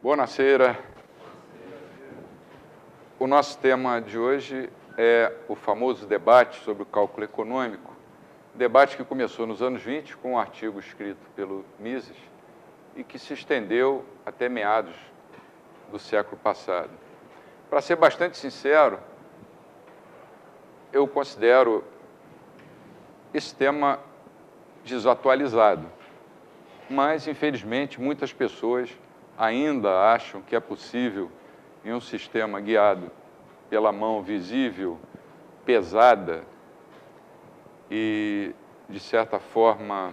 Buonasera. O nosso tema de hoje é o famoso debate sobre o cálculo econômico, debate que começou nos anos 20 com um artigo escrito pelo Mises e que se estendeu até meados do século passado. Para ser bastante sincero, eu considero esse tema desatualizado, mas, infelizmente, muitas pessoas ainda acham que é possível, em um sistema guiado pela mão visível, pesada e, de certa forma,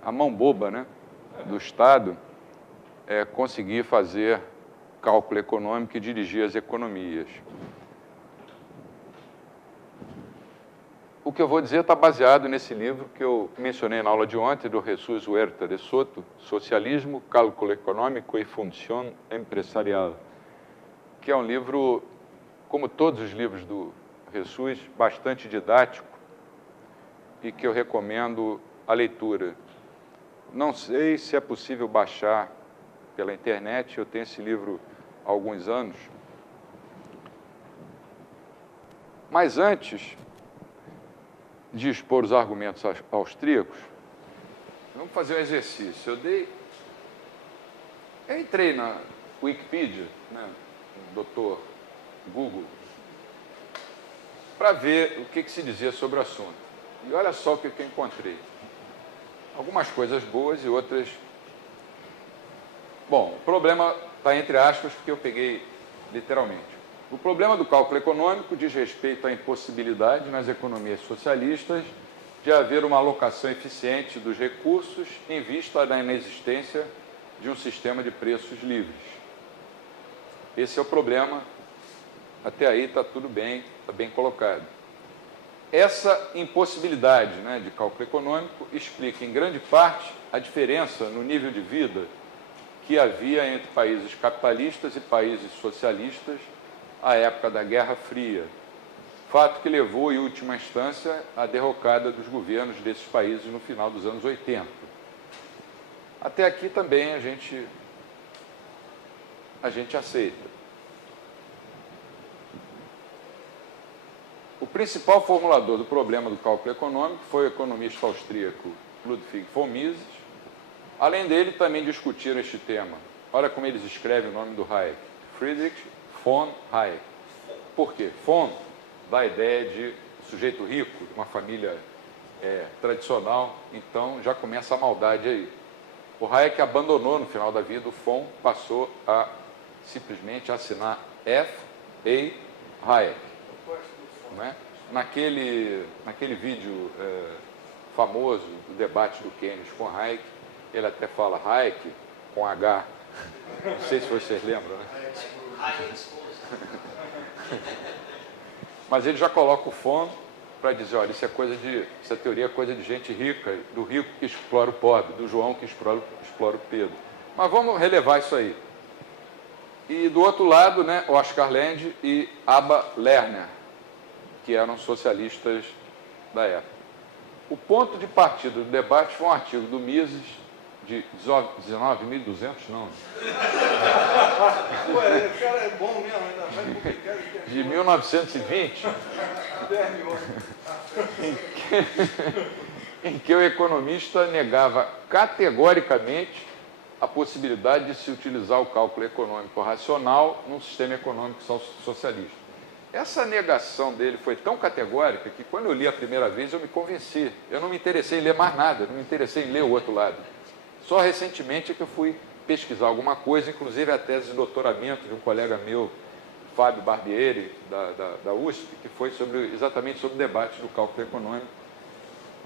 a mão boba, né, do Estado, conseguir fazer cálculo econômico e dirigir as economias. O que eu vou dizer está baseado nesse livro que eu mencionei na aula de ontem, do Jesús Huerta de Soto, Socialismo, Cálculo Econômico e Função Empresarial, que é um livro, como todos os livros do Jesús, bastante didático e que eu recomendo a leitura. Não sei se é possível baixar pela internet, eu tenho esse livro há alguns anos. Mas antes de expor os argumentos austríacos, vamos fazer um exercício. Eu entrei na Wikipedia, né, no Dr. Google, para ver o que se dizia sobre o assunto. E olha só o que eu encontrei. Algumas coisas boas e outras... Bom, o problema está entre aspas, porque eu peguei literalmente. O problema do cálculo econômico diz respeito à impossibilidade nas economias socialistas de haver uma alocação eficiente dos recursos em vista da inexistência de um sistema de preços livres. Esse é o problema. Até aí está tudo bem, está bem colocado. Essa impossibilidade, né, de cálculo econômico explica, em grande parte, a diferença no nível de vida que havia entre países capitalistas e países socialistas à época da Guerra Fria, fato que levou, em última instância, à derrocada dos governos desses países no final dos anos 80. Até aqui também a gente aceita. O principal formulador do problema do cálculo econômico foi o economista austríaco Ludwig von Mises. Além dele, também discutiram este tema. Olha como eles escrevem o nome do Hayek. Friedrich von Hayek. Por quê? Von dá a ideia de sujeito rico, de uma família tradicional, então já começa a maldade aí. O Hayek abandonou no final da vida o von, passou a simplesmente assinar F. A. Hayek. Não é? Naquele vídeo famoso do debate do Keynes com Hayek, ele até fala Hayek com H. Não sei se vocês lembram, né? Mas ele já coloca o von para dizer, olha, essa teoria é coisa de gente rica, do rico que explora o pobre, do João que explora o Pedro. Mas vamos relevar isso aí. E do outro lado, né, Oscar Lende e Abba Lerner, que eram socialistas da época. O ponto de partida do debate foi um artigo do Mises, de 19.200, não. Ué, o cara é bom mesmo, ainda vai publicar. De 1920, em que o economista negava categoricamente a possibilidade de se utilizar o cálculo econômico racional num sistema econômico socialista. Essa negação dele foi tão categórica que, quando eu li a primeira vez, eu me convenci. Eu não me interessei em ler mais nada, não me interessei em ler o outro lado. Só recentemente é que eu fui pesquisar alguma coisa, inclusive a tese de doutoramento de um colega meu, Fábio Barbieri, da USP, que foi exatamente sobre o debate do cálculo econômico.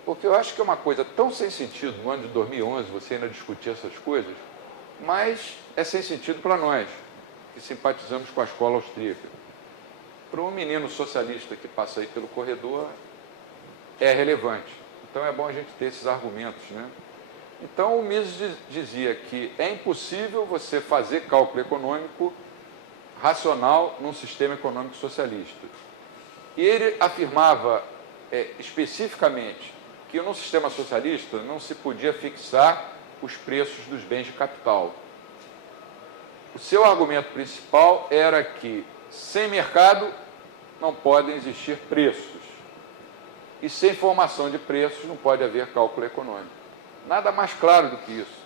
Porque eu acho que é uma coisa tão sem sentido, no ano de 2011, você ainda discutir essas coisas, mas é sem sentido para nós, que simpatizamos com a escola austríaca. Para um menino socialista que passa aí pelo corredor, é relevante. Então é bom a gente ter esses argumentos, né? Então o Mises dizia que é impossível você fazer cálculo econômico racional num sistema econômico socialista. E ele afirmava especificamente que num sistema socialista não se podia fixar os preços dos bens de capital. o seu argumento principal era que sem mercado não podem existir preços. E sem formação de preços não pode haver cálculo econômico. Nada mais claro do que isso.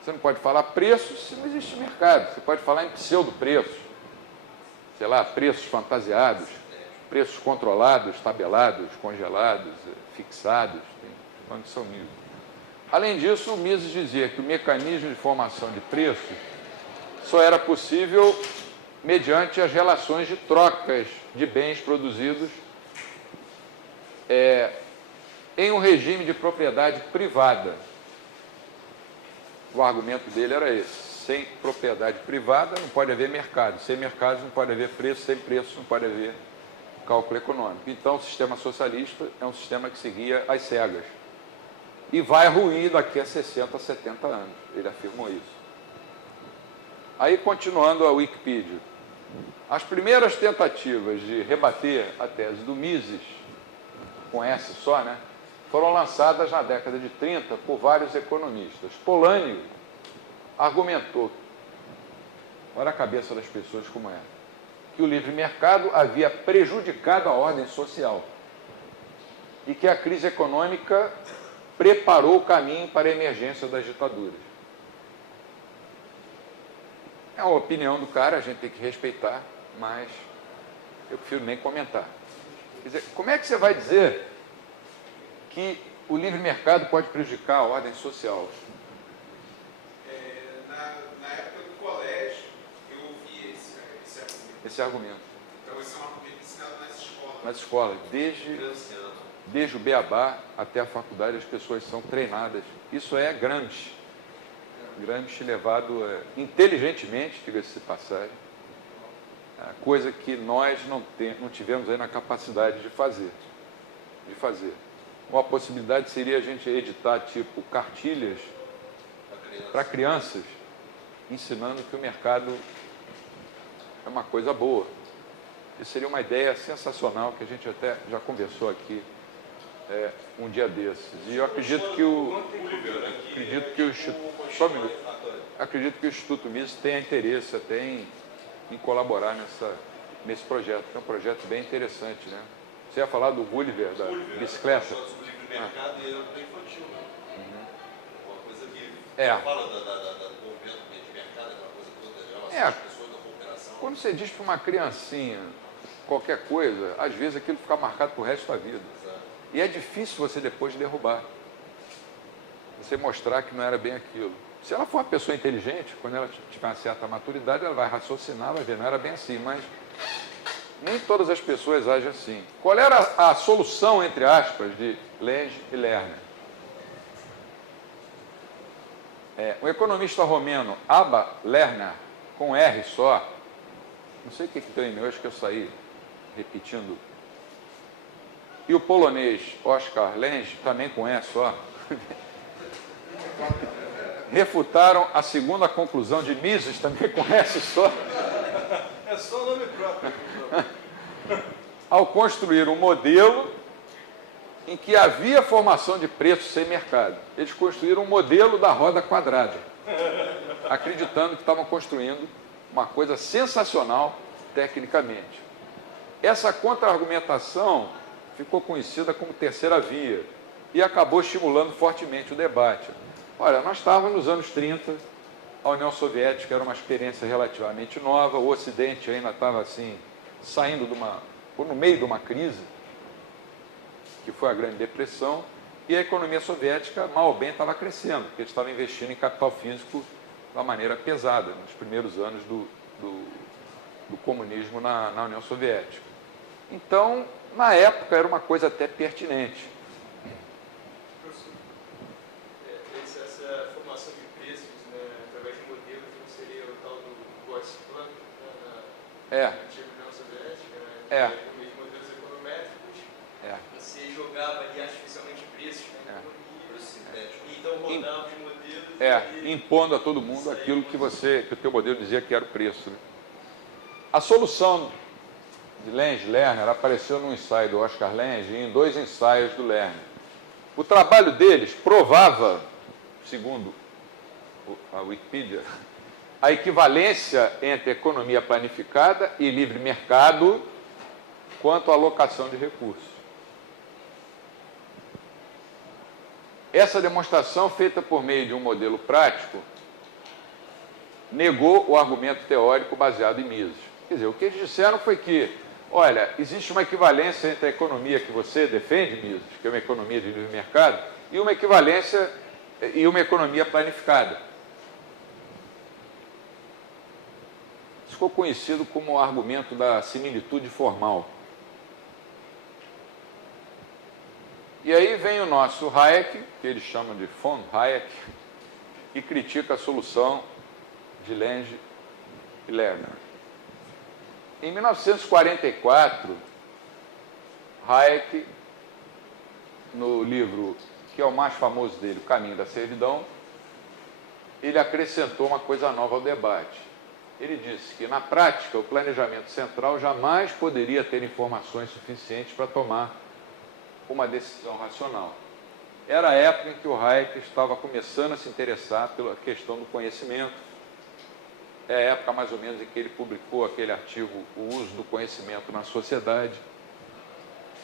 Você não pode falar preços se não existe mercado. Você pode falar em pseudo-preços. Sei lá, preços fantasiados, preços controlados, tabelados, congelados, fixados, tem condição nisso. Além disso, o Mises dizia que o mecanismo de formação de preços só era possível mediante as relações de trocas de bens produzidos em um regime de propriedade privada. O argumento dele era esse. Sem propriedade privada não pode haver mercado. Sem mercado não pode haver preço. Sem preço não pode haver cálculo econômico. Então, o sistema socialista é um sistema que seguia às cegas. E vai ruir daqui a 60, 70 anos. Ele afirmou isso. Aí, continuando a Wikipedia. As primeiras tentativas de rebater a tese do Mises, com S só, né, foram lançadas na década de 30 por vários economistas. Polanyi argumentou, olha a cabeça das pessoas como é, que o livre mercado havia prejudicado a ordem social e que a crise econômica preparou o caminho para a emergência das ditaduras. É a opinião do cara, a gente tem que respeitar, mas eu prefiro nem comentar. Quer dizer, como é que você vai dizer que o livre mercado pode prejudicar a ordem social? Na época do colégio, eu ouvi Esse argumento. Então, esse é um argumento ensinado nas escolas. Nas escolas, desde o beabá até a faculdade, as pessoas são treinadas. Isso é Gramsci. Gramsci levado inteligentemente, diga-se de passagem, coisa que nós não tivemos aí na capacidade de fazer. Uma possibilidade seria a gente editar, tipo, cartilhas para crianças, ensinando que o mercado é uma coisa boa. Isso seria uma ideia sensacional que a gente até já conversou aqui um dia desses. E eu acredito que o Instituto Mises tenha interesse até em colaborar nesse projeto, que é um projeto bem interessante, né? Você ia falar do Gulliver, da bicicleta? O livre mercado é infantil, né? Uma coisa que fala do movimento de mercado, aquela coisa toda, as pessoas da cooperação. Quando você diz para uma criancinha qualquer coisa, às vezes aquilo fica marcado para o resto da vida. Exato. E é difícil você depois derrubar. Você mostrar que não era bem aquilo. Se ela for uma pessoa inteligente, quando ela tiver uma certa maturidade, ela vai raciocinar, vai ver, não era bem assim, mas nem todas as pessoas agem assim. Qual era a solução, entre aspas, de Lange e Lerner? O economista romeno Abba Lerner, com R só, não sei o que deu em meu, acho que eu saí repetindo, e o polonês Oskar Lange, também com E só, refutaram a segunda conclusão de Mises, também com S só. É só nome próprio. Ao construir um modelo em que havia formação de preços sem mercado. Eles construíram um modelo da roda quadrada, acreditando que estavam construindo uma coisa sensacional tecnicamente. Essa contra-argumentação ficou conhecida como terceira via e acabou estimulando fortemente o debate. Olha, nós estávamos nos anos 30, a União Soviética era uma experiência relativamente nova, o Ocidente ainda estava assim, saindo no meio de uma crise, que foi a Grande Depressão, e a economia soviética, mal ou bem, estava crescendo, porque eles estavam investindo em capital físico de uma maneira pesada, nos primeiros anos do comunismo na União Soviética. Então, na época, era uma coisa até pertinente. Essa formação de preços, né, através de modelos, não seria o tal do Gauss-Planck, na antiga União Soviética, né, os modelos econométricos, você jogava ali artificialmente preços na economia, então rodava os modelos... impondo a todo mundo aquilo que o teu modelo dizia que era o preço. Né? A solução de Lange e Lerner apareceu num ensaio do Oskar Lange e em 2 ensaios do Lerner. O trabalho deles provava, segundo a Wikipedia, a equivalência entre economia planificada e livre mercado quanto à alocação de recursos. Essa demonstração, feita por meio de um modelo prático, negou o argumento teórico baseado em Mises. Quer dizer, o que eles disseram foi que, olha, existe uma equivalência entre a economia que você defende, Mises, que é uma economia de livre mercado, e uma equivalência e uma economia planificada. Isso ficou conhecido como o argumento da similitude formal. E aí vem o nosso Hayek, que eles chamam de von Hayek, e critica a solução de Lange e Lerner. Em 1944, Hayek, no livro que é o mais famoso dele, O Caminho da Servidão, ele acrescentou uma coisa nova ao debate. Ele disse que, na prática, o planejamento central jamais poderia ter informações suficientes para tomar uma decisão racional. Era a época em que o Hayek estava começando a se interessar pela questão do conhecimento. É a época, mais ou menos, em que ele publicou aquele artigo O Uso do Conhecimento na Sociedade.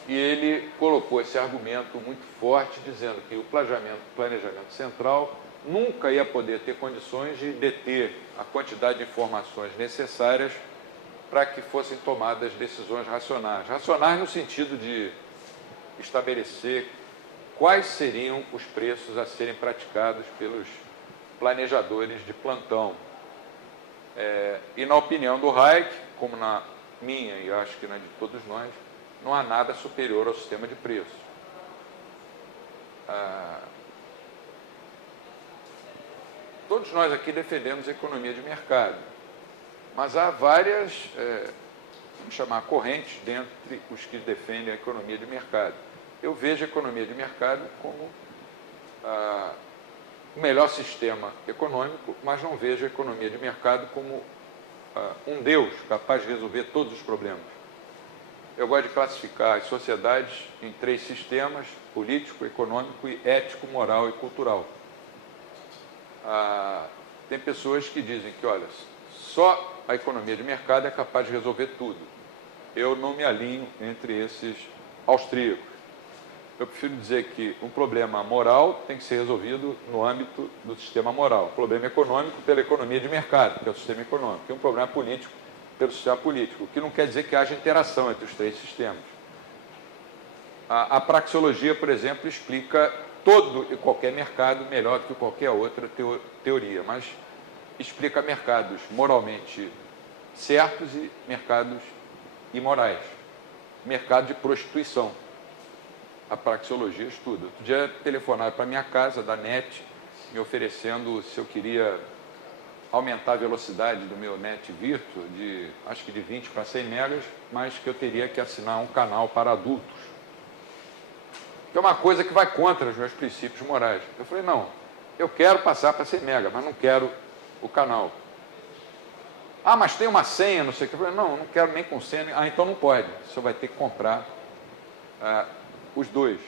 E ele colocou esse argumento muito forte, dizendo que o planejamento central nunca ia poder ter condições de deter a quantidade de informações necessárias para que fossem tomadas decisões racionais. Racionais no sentido de estabelecer quais seriam os preços a serem praticados pelos planejadores de plantão. E na opinião do Hayek, como na minha e acho que na de todos nós, não há nada superior ao sistema de preços. Todos nós aqui defendemos a economia de mercado, mas há várias, vamos chamar, correntes dentre os que defendem a economia de mercado. Eu vejo a economia de mercado como o melhor sistema econômico, mas não vejo a economia de mercado como um Deus capaz de resolver todos os problemas. Eu gosto de classificar as sociedades em 3 sistemas: político, econômico e ético, moral e cultural. Tem pessoas que dizem que, olha, só a economia de mercado é capaz de resolver tudo. Eu não me alinho entre esses austríacos. Eu prefiro dizer que um problema moral tem que ser resolvido no âmbito do sistema moral. Um problema econômico pela economia de mercado, que é o sistema econômico. E um problema político pelo sistema político, o que não quer dizer que haja interação entre os 3 sistemas. A praxeologia, por exemplo, explica todo e qualquer mercado melhor do que qualquer outra teoria, mas explica mercados moralmente certos e mercados imorais. Mercado de prostituição. A praxeologia estuda. Outro dia telefonaram para a minha casa, da NET, me oferecendo se eu queria aumentar a velocidade do meu net virtual, acho que de 20 para 100 megas, mas que eu teria que assinar um canal para adultos. Que é uma coisa que vai contra os meus princípios morais. Eu falei, não, eu quero passar para 100 megas, mas não quero o canal. Ah, mas tem uma senha, não sei o que. Eu falei, não quero nem com senha. Ah, então não pode. Você vai ter que comprar os 2.